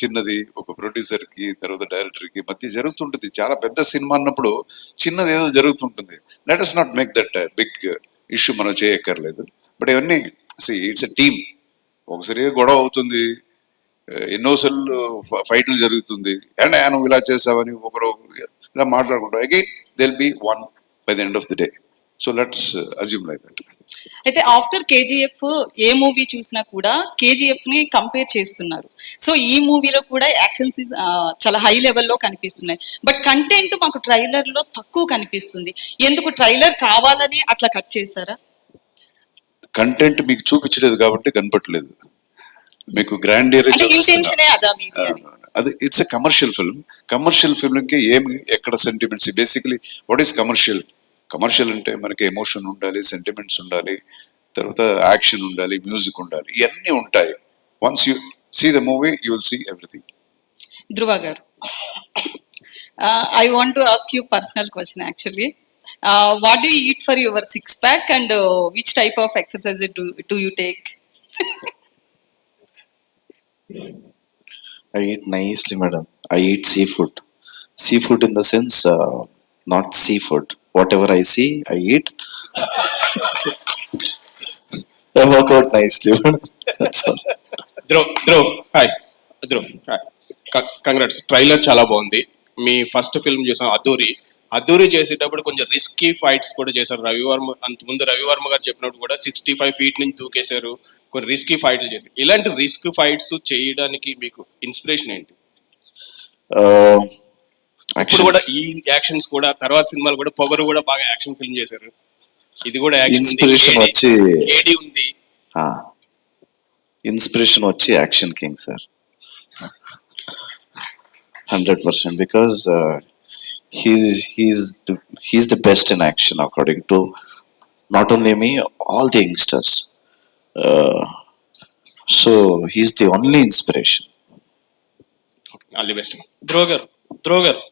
చిన్నది ఒక ప్రొడ్యూసర్ కి తర్వాత డైరెక్టర్ కి మధ్య జరుగుతుంటుంది. చాలా పెద్ద సినిమా అన్నప్పుడు చిన్నది ఏదో జరుగుతుంటుంది. Let us not make that big issue, మనం చేయక్కర్లేదు. బట్ ఇవన్నీ ఇట్స్ ఎ టీమ్. ఒకసారి గొడవ అవుతుంది, ఎన్నోసార్లు ఫైట్లు జరుగుతుంది, అండ్ నువ్వు ఇలా చేసావని ఒకరు ఇలా మాట్లాడుకుంటాం. Again it'll be one by the end of the day. So let's assume like that. అయితే ఆఫ్టర్ కేజీఎఫ్ ఏ మూవీ చూసినా కూడా కేజీఎఫ్ ని కంపేర్ చేస్తున్నారు. సో ఈ మూవీలో కూడా యాక్షన్స్ చాలా హై లెవెల్లో కనిపిస్తున్నాయి. బట్ కంటెంట్ మాకు ట్రైలర్ లో తక్కువ కనిపిస్తుంది. ఎందుకు ట్రైలర్ కావాలని అట్లా కట్ చేశారా? కంటెంట్ మీకు చూపించలేదు కాబట్టి కనపట్లేదు. మీకు గ్రాండియర్ అది it's a commercial film. Commercial film కి ఏమి ఎక్కడ sentiments, basically what is commercial? Commercial అంటే మనకి ఎమోషన్ ఉండాలి, సెంటిమెంట్స్ ఉండాలి, తర్వాత యాక్షన్ ఉండాలి, మ్యూజిక్ ఉండాలి, ఇవన్నీ ఉంటాయి. Once you see the movie you will see everything. Dhruva garu, I want to ask you personal question actually. What do you eat for your six pack and which type of exercise do you take? I eat nicely, madam. I eat seafood. Seafood in the sense, not seafood. Whatever I see, I eat. I work out nicely, madam. That's all. Dhruv hi. Dhruv congrats. Trailer చాలా బాగుంది. మీ first film చేసాం అద్దూరి చేసేటప్పుడు కొంచెం risky fights కూడా చేశారు. అంతకుముందు రవివర్మ గారు చెప్పినప్పుడు కూడా 65 feet నుంచి దూకేశారు, కొన్ని రిస్కీ ఫైట్లు చేశారు. ఇలాంటి రిస్క్ ఫైట్స్ చేయడానికి మీకు ఇన్స్పిరేషన్ ఏంటి? ఇప్పుడు కూడా ఈ యాక్షన్స్ కూడా తర్వాత సినిమాలు కూడా పొగరు కూడా బాగా యాక్షన్ ఫిల్మ్ చేశారు. ఇది కూడా ఇన్స్పిరేషన్ వచ్చి ఏడి ఉంది. ఇన్స్పిరేషన్ వచ్చి action king sir, 100%. Because he's the best in action according to not only me, all the youngsters. So he's the only inspiration. All the best. Dhruva garu,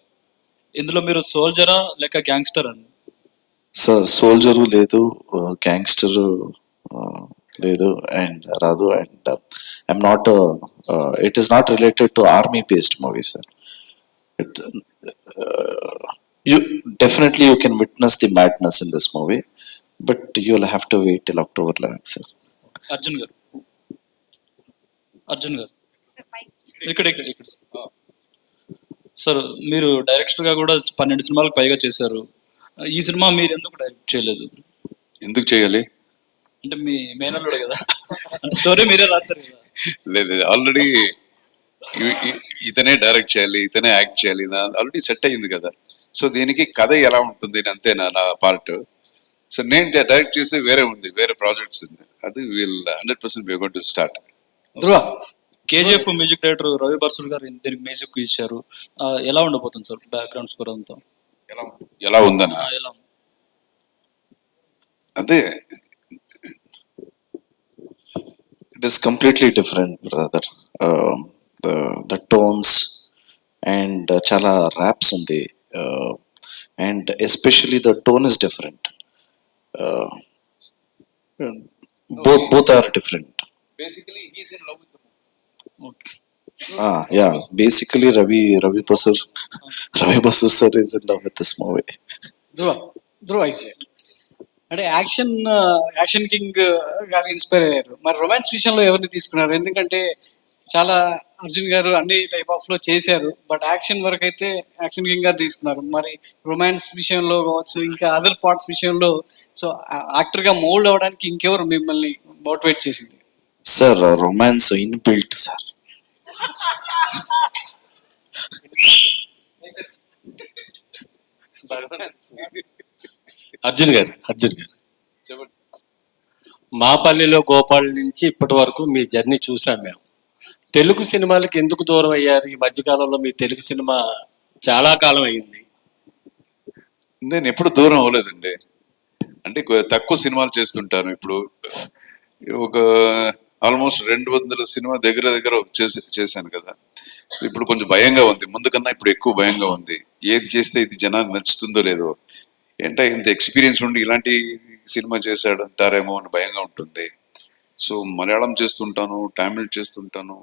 ఇందులో మీరు సోల్జరా లేక గ్యాంగ్స్టర్ అండి? సార్ సోల్జరు లేదు, gangster లేదు, and రాదు. And I'm not, it is not related to army based movie sir. You definitely you can witness the madness in this movie, but you'll have to wait till October 11th, sir. Arjun గారు ఇక్కడ sir, మీరు director గా కూడా 12 సినిమాలకు పైగా చేశారు. ఈ cinema మీరు ఎందుకు డైరెక్ట్ చేయలేదు? ఎందుకు చేయాలి అంటే మీ మేనల్లుడు కదా, అంటే స్టోరీ మీరే రాశారు కదా. లేదు, ఆల్రెడీ ఇతనే డైరెక్ట్ చేయాలి, ఇతనే యాక్ట్ చేయాలి, ఆల్రెడీ సెట్ అయ్యింది కదా. సో దీనికి కథ ఎలా ఉంటుంది అంతేనా నా పార్ట్. సో నేను డైరెక్ట్ చేస్తే వేరే ఉంది, వేరే ప్రాజెక్ట్స్ ఉంది. అది we'll 100% we are going to start. Dhruva, KGF music director Ravi Basrur garu దీనికి మ్యూజిక్ ఇచ్చారు. ఎలా ఉండబోతుంది సార్ బ్యాక్గ్రౌండ్ స్కోర్ అంతా? ఎలా ఉందనా? అదే, It is completely different, brother. The tones and chala raps undi, and especially the tone is different. Both are different. basically he's in love with the movie. Okay. Yeah, basically Ravi Basu sir is in love with this movie. ధ్రువ అంటే action king గారు inspire అయ్యారు. మరి romance విషయంలో ఎవరిని తీసుకున్నారు? ఎందుకంటే చాలా అర్జున్ గారు అన్ని టైప్ ఆఫ్ లో చేశారు, బట్ యాక్షన్ వరకు అయితే యాక్షన్ కింగ్ గారు తీసుకున్నారు. మరి రొమాన్స్ విషయంలో కావచ్చు, ఇంకా అదర్ పార్ట్స్ విషయంలో, సో యాక్టర్ గా మోల్డ్ అవడానికి ఇంకెవరు మిమ్మల్ని మోటివేట్ చేసింది? Sir romance inbuilt sir. Arjun గారు మాపల్లిలో గోపాల్ నుంచి ఇప్పటి వరకు మీ జర్నీ చూసాం మేము. తెలుగు సినిమాలకి ఎందుకు దూరం అయ్యారు ఈ మధ్యకాలంలో? మీ తెలుగు సినిమా చాలా కాలం అయింది. నేను ఎప్పుడు దూరం అవ్వలేదండి. అంటే తక్కువ సినిమాలు చేస్తుంటాను. ఇప్పుడు ఒక ఆల్మోస్ట్ 200 సినిమా దగ్గర చేశాను కదా. ఇప్పుడు కొంచెం భయంగా ఉంది, ముందు కన్నా ఇప్పుడు ఎక్కువ భయంగా ఉంది. ఏది చేస్తే ఇది జనానికి నచ్చుతుందో లేదో, ఏంటో ఇంత ఎక్స్పీరియన్స్ ఉండి ఇలాంటి సినిమా చేశాడంటారేమో అని భయంగా ఉంటుంది. సో మలయాళం చేస్తుంటాను, తమిళ్ చేస్తుంటాను,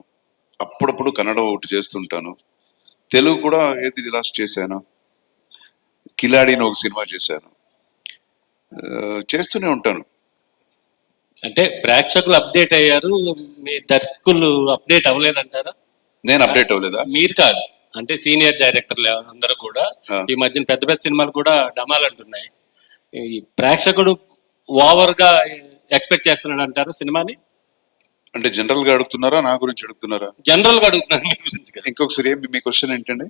అప్పుడప్పుడు కన్నడ ఒకటి చేస్తుంటాను. తెలుగు కూడా ఏది లాస్ట్ చేశాను, కిలాడిని ఒక సినిమా చేశాను. చేస్తూనే ఉంటాను. అంటే ప్రేక్షకులు అప్డేట్ అయ్యారు, మీ దర్శకులు అప్డేట్ అవ్వలేదంటారా? నేను అప్డేట్ అవ్వలేదా? మీరు కాదు, అంటే సీనియర్ డైరెక్టర్లు అందరూ కూడా ఆ. ఈ మధ్యన పెద్ద పెద్ద సినిమాలు కూడా డమాల్ అంటున్నాయి. ఈ ప్రేక్షకుడు ఓవర్ గా ఎక్స్పెక్ట్ చేస్తున్నాడు అంటారా సినిమాని? అంటే జనరల్ గా అడుగుతున్నారా, నా గురించి అడుగుతున్నారా? జనరల్ గా అడుగుతున్నాను మీ గురించి కదా. ఇంకొకసారి ఏమి మీ క్వశ్చన్ ఏంటండి?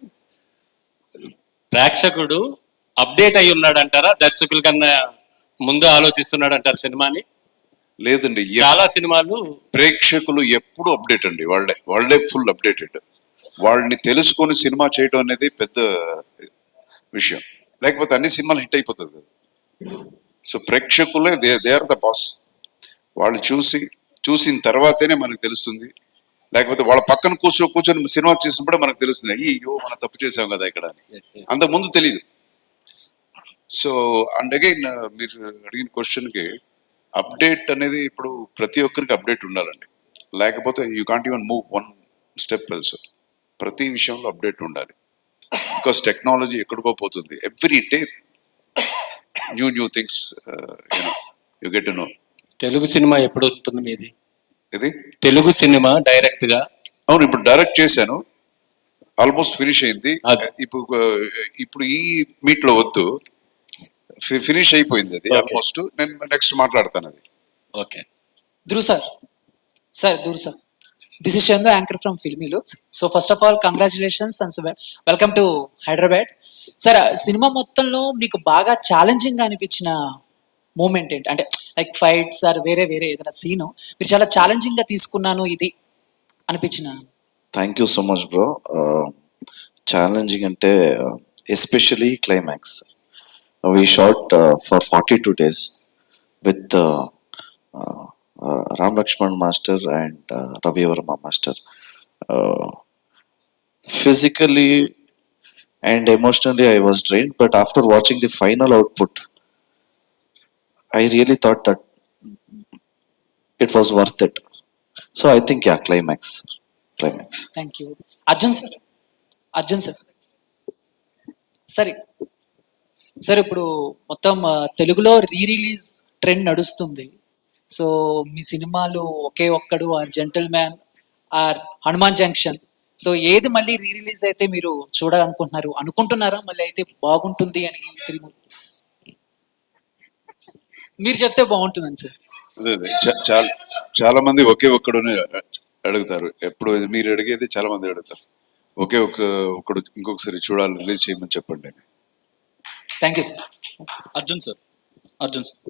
ప్రేక్షకుడు అప్డేట్ అయి ఉన్నాడు అంటారా, దర్శకుల కన్నా ముందు ఆలోచిస్తున్నాడు అంటారు సినిమాని? లేదండి, చాలా సినిమాలు ప్రేక్షకులు ఎప్పుడు అప్డేట్ అండి. వాళ్ళే ఫుల్ అప్డేటెడ్. వాళ్ళని తెలుసుకొని సినిమా చేయడం అనేది పెద్ద విషయం. లేకపోతే అన్ని సినిమాలు హిట్ అయిపోతుంది కదా. సో ప్రేక్షకులే దే ఆర్ ద బాస్. వాళ్ళు చూసిన తర్వాతనే మనకు తెలుస్తుంది. లేకపోతే వాళ్ళ పక్కన కూర్చొని సినిమా చూసినప్పుడే మనకు తెలుస్తుంది, అయ్యో మనం తప్పు చేసాం కదా ఇక్కడ అని. అంతకు ముందు తెలియదు. సో అండ్ అగైన్ మీరు అడిగిన క్వశ్చన్కి అప్డేట్ అనేది ఇప్పుడు ప్రతి ఒక్కరికి అప్డేట్ ఉండాలండి. లేకపోతే you can't even move one step else. ప్రతి విషయంలో అప్డేట్ ఉండాలి. బికాస్ టెక్నాలజీ ఎక్కడికో పోతుంది. Every day new things you get to know. Telugu cinema ఎప్పుడు వస్తుంది మీది? ఇది తెలుగు సినిమా డైరెక్ట్ గా? అవును, ఇప్పుడు డైరెక్ట్ చేశాను, ఆల్మోస్ట్ ఫినిష్ అయింది. ఇప్పుడు ఈ మీట్ లో వద్దు, ఫినిష్ అయిపోయింది అది ఆల్మోస్ట్. నేను నెక్స్ట్ మాట్లాడతాను అది. Okay. Dhruv sir. This is Chandu, anchor from Filmy Looks. So first of all, congratulations and welcome to Hyderabad. Sir, cinema మొత్తంలో మీకు బాగా ఛాలెంజింగ్ గా అనిపించిన మూమెంట్ ఏంటి? అంటే లైక్ ఫైట్స్ ఆర్ వేరే ఏదైనా సీను మీరు చాలా ఛాలెంజింగ్ గా తీసుకున్నాను ఇది అనిపించిన? Thank you so much bro. Challenging అంటే especially climax. We shot for 42 days with Ram Lakshman master and Ravi Verma master. Physically and emotionally I was drained, but after watching the final output I really thought that it was worth it. So I think climax. Thank you. Arjun sir సరే sir, ఇప్పుడు మొత్తం తెలుగులో release trend నడుస్తుంది. So మీ సినిమాలు Oke Okkadu or Gentleman or Hanuman Junction, so ఏది మళ్ళీ release అయితే మీరు అనుకుంటున్నారా మళ్ళీ అయితే బాగుంటుంది అని? మీరు చెప్తే బాగుంటుందని సార్. చాలా మంది ఒకే ఒక్కడునే అడుగుతారు. ఎప్పుడు మీరు అడిగేది చాలా మంది అడుగుతారు, ఒకే ఒక్కడు ఇంకొకసారి చూడాలి, రిలీజ్ చేయమని చెప్పండి. Thank you sir. Arjun sir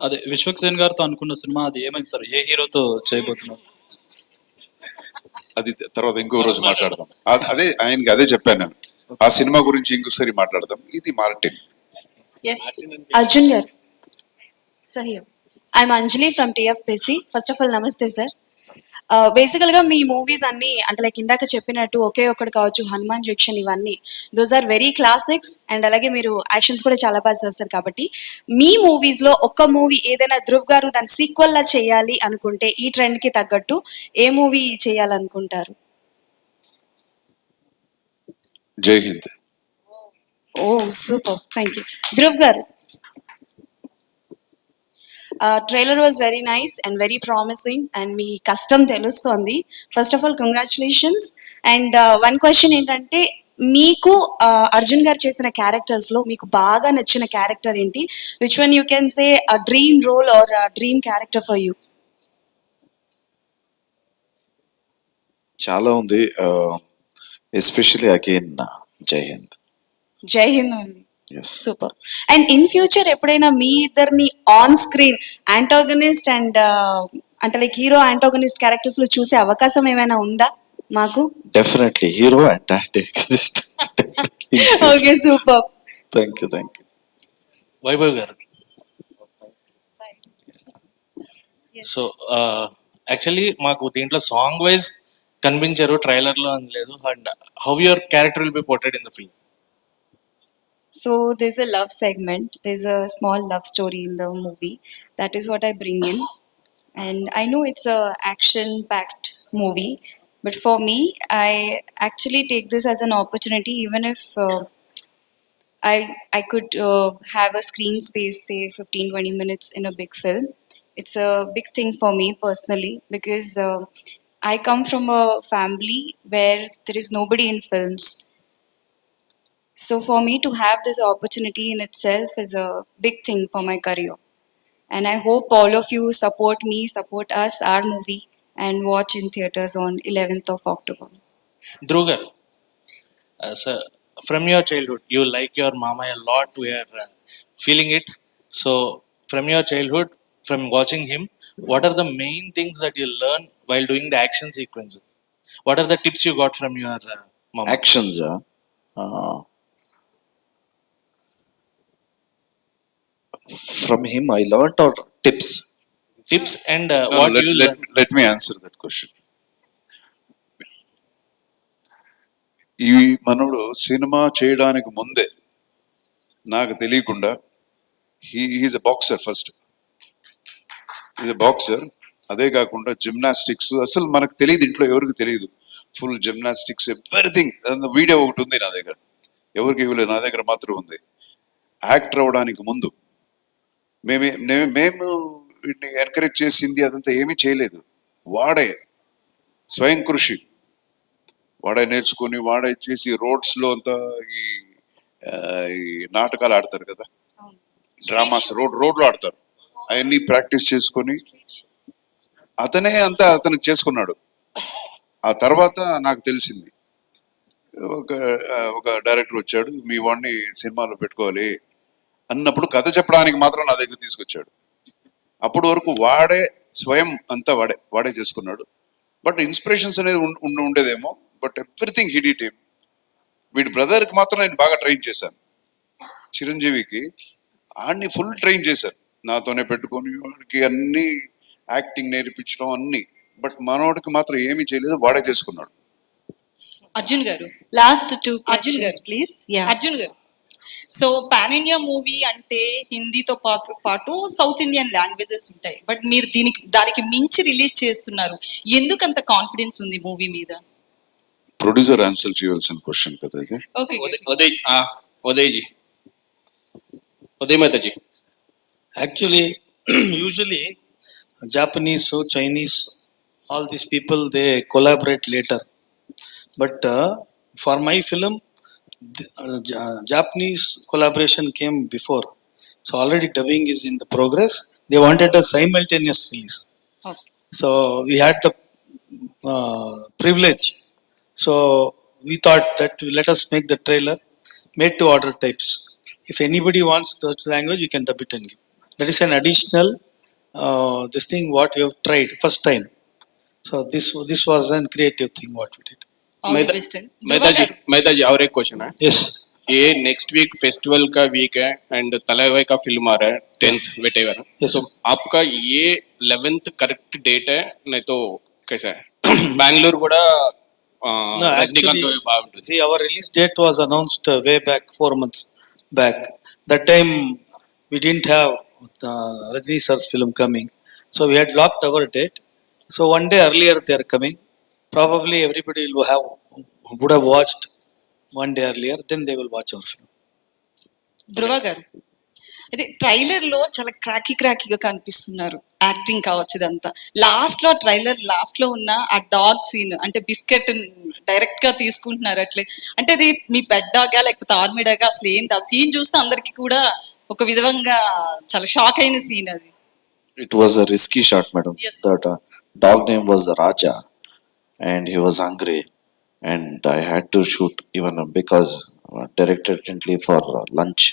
అదే విశ్వక్ సేన్ గారితో అనుకున్న సినిమా అది ఏమైంది సార్? ఏ హీరోతో చేయబోతున్నారు? అది తర్వాత ఇంకో రోజు మాట్లాడదాం. ఆయనకి అదే చెప్పాను నేను, ఆ సినిమా గురించి ఇంకోసారి మాట్లాడదాం. ఇది Martin. Yes, Arjun gar. Sir, here. I'm Anjali from TFPC. First of all, namaste sir. బేసికల్గా మీ మూవీస్ అన్నీ అంటే లైక్ ఇందాక చెప్పినట్టు ఒకే ఒక్కడు కావచ్చు, హనుమాన్ జంక్షన్, ఇవన్నీ those are very classics. And అలాగే మీరు యాక్షన్స్ కూడా చాలా బాగా చేస్తారు. కాబట్టి మీ మూవీస్లో ఒక్క మూవీ ఏదైనా ధ్రువ్ గారు దాని సీక్వెల్లా చేయాలి అనుకుంటే ఈ ట్రెండ్కి తగ్గట్టు ఏ మూవీ చేయాలనుకుంటారు? జై హింద్. Oh super, thank you. Dhruv garu, trailer was very nice and very promising and మీ కష్టం తెలుస్తోంది. First of all congratulations. And one question ఏంటంటే, మీకు అర్జున్ గారు చేసిన క్యారెక్టర్స్లో మీకు బాగా నచ్చిన క్యారెక్టర్ ఏంటి? Which one you can say a dream role or dream character for you? చాలా ఉంది, especially again Jai Hind. Jai Hind only. Yes. Super. And in future ఎప్పుడైనా మీ ఇద్దరిని ఆన్ స్క్రీన్ యాంటాగనిస్ట్ అండ్ అంటే లైక్ హీరో యాంటాగనిస్ట్ క్యారెక్టర్స్ లో చూసే అవకాశం ఏమైనా ఉందా మాకు? Definitely hero and antagonist. Okay, super. Thank you. Vaibhav garu, so actually మాకు దీంట్లో సాంగ్ వైజ్ కనిపించారు, ట్రైలర్ లో అని లేదు. And how your character will be portrayed in the film? So there's a love segment, there's a small love story in the movie. That is what I bring in. And I know it's a action-packed movie. But for me, I actually take this as an opportunity, even if I could have a screen space, say 15-20 minutes in a big film. It's a big thing for me personally because I come from a family where there is nobody in films. So for me to have this opportunity in itself is a big thing for my career. And I hope all of you support me, support us, our movie, and watch in theaters on 11th of October. Dhruv garu, so from your childhood, you like your mama a lot. We are feeling it. So from your childhood, from watching him, what are the main things that you learn while doing the action sequences? What are the tips you got from your mama? Actions, from him I learnt, or tips? Tips and No, what let, you let, learn. let me answer that question. ఈ మనోడు cinema చేయడానికి ముందే నాకు తెలియకుండా he's a boxer first. Is a boxer. అదే కాకుండా gymnastics అసలు మనకు తెలియదు, ఇంట్లో ఎవరికి తెలియదు. Full gymnastics everything. వీడియో ఒకటి ఉంది నా దగ్గర, ఎవరికి ఇవ్వలేదు, నా దగ్గర మాత్రం ఉంది. యాక్టర్ అవడానికి ముందు మేము వీటిని ఎంకరేజ్ చేసింది అదంతా ఏమీ చేయలేదు. వాడే స్వయం కృషి, వాడే నేర్చుకొని వాడే చేసి రోడ్స్లో అంతా ఈ ఈ నాటకాలు ఆడతారు కదా, డ్రామాస్ రోడ్లో ఆడతారు, అవన్నీ ప్రాక్టీస్ చేసుకొని అతనే అంతా అతనికి చేసుకున్నాడు. ఆ తర్వాత నాకు తెలిసింది, ఒక ఒక డైరెక్టర్ వచ్చాడు, మీ వాడిని సినిమాలో పెట్టుకోవాలి అన్నప్పుడు కథ చెప్పడానికి మాత్రం నా దగ్గర తీసుకొచ్చాడు. అప్పటి వరకు వాడే స్వయం అంతా వాడే చేసుకున్నాడు. బట్ ఇన్స్పిరేషన్స్ అనేది ఉండేదేమో, but everything he did him. వీడి బ్రదర్కి మాత్రం నేను బాగా ట్రైన్ చేశాను, చిరంజీవికి. ఆడిని ఫుల్ ట్రైన్ చేశాను, నాతోనే పెట్టుకొని వాడికి అన్ని యాక్టింగ్ నేర్పించడం అన్ని. బట్ మనోడికి మాత్రం ఏమీ చేయలేదు, వాడే చేసుకున్నాడు. అర్జున్ గారు, Last two Arjun questions, garu. please. Yeah. Arjun గారు, సో పాన్ ఇండియా మూవీ అంటే హిందీతో పాటు సౌత్ ఇండియన్ లాంగ్వేజెస్ ఉంటాయి, బట్ మీరు దానికి మించి రిలీజ్ చేస్తున్నారు. ఎందుకు అంత కాన్ఫిడెన్స్ ఉంది మూవీ మీద? ప్రొడ్యూసర్ ఆన్సర్ చేయాల్సిన క్వశ్చన్ కదా ఇది. Okay, Uday ji, Uday Mehta ji. Actually, usually Japanese, so Chinese, all these people they collaborate later. But for my film, Japanese collaboration came before. So already dubbing is in the progress. They wanted a simultaneous release. Okay. So we had the privilege. So we thought that let us make the trailer made to order types. If anybody wants the language, we can dub it and give. That is an additional this thing what we have tried first time. So this was a creative thing what we did. All the Mehta best. Mehta ji, और एक question है. Yes. ये next week festival का week है and तलवाई का film आ रहा है 10th वेटेवर. Yes. तो आपका ये 11th करेक्ट डेट है, नहीं तो कैसा है? बैंगलोर కూడా No, రజనీకాంత్ actually, బాగుంటుంది. see, our release date was announced way back 4 months back. That time we didn't have Rajini sir's film coming, so we had locked our date. So one day earlier they are coming. Probably everybody would have watched one day earlier. Then they will watch our film. ధృవ గారు, అదే trailer లో చాలా క్రాకీగా కనిపిస్తున్నారు, acting కావచ్చు ఇదంతా. Trailer last లో ఉన్న ఆ డాగ్ సీన్, అంటే బిస్కెట్ డైరెక్ట్ గా తీసుకుంటున్నారు అట్లే, అంటే అది మీ పెట్ డాగా లేకపోతే ఆర్మీ డాగా, అసలు ఏంటి ఆ సీన్ చూస్తే అందరికి కూడా ఒక విధంగా చాలా షాక్ అయిన సీన్ అది. It was a risky shot, madam. Yes. That dog name was Raja, and he was hungry, and I had to shoot even because directed didn't leave for lunch.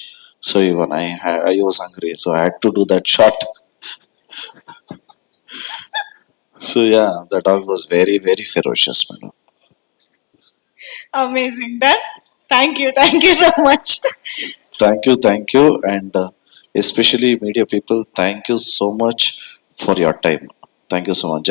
So even I was hungry, so I had to do that shot. So yeah, the dog was very, very ferocious, madam. Amazing. Done. Thank you so much. Thank you, and especially media people, thank you so much for your time. Thank you so much.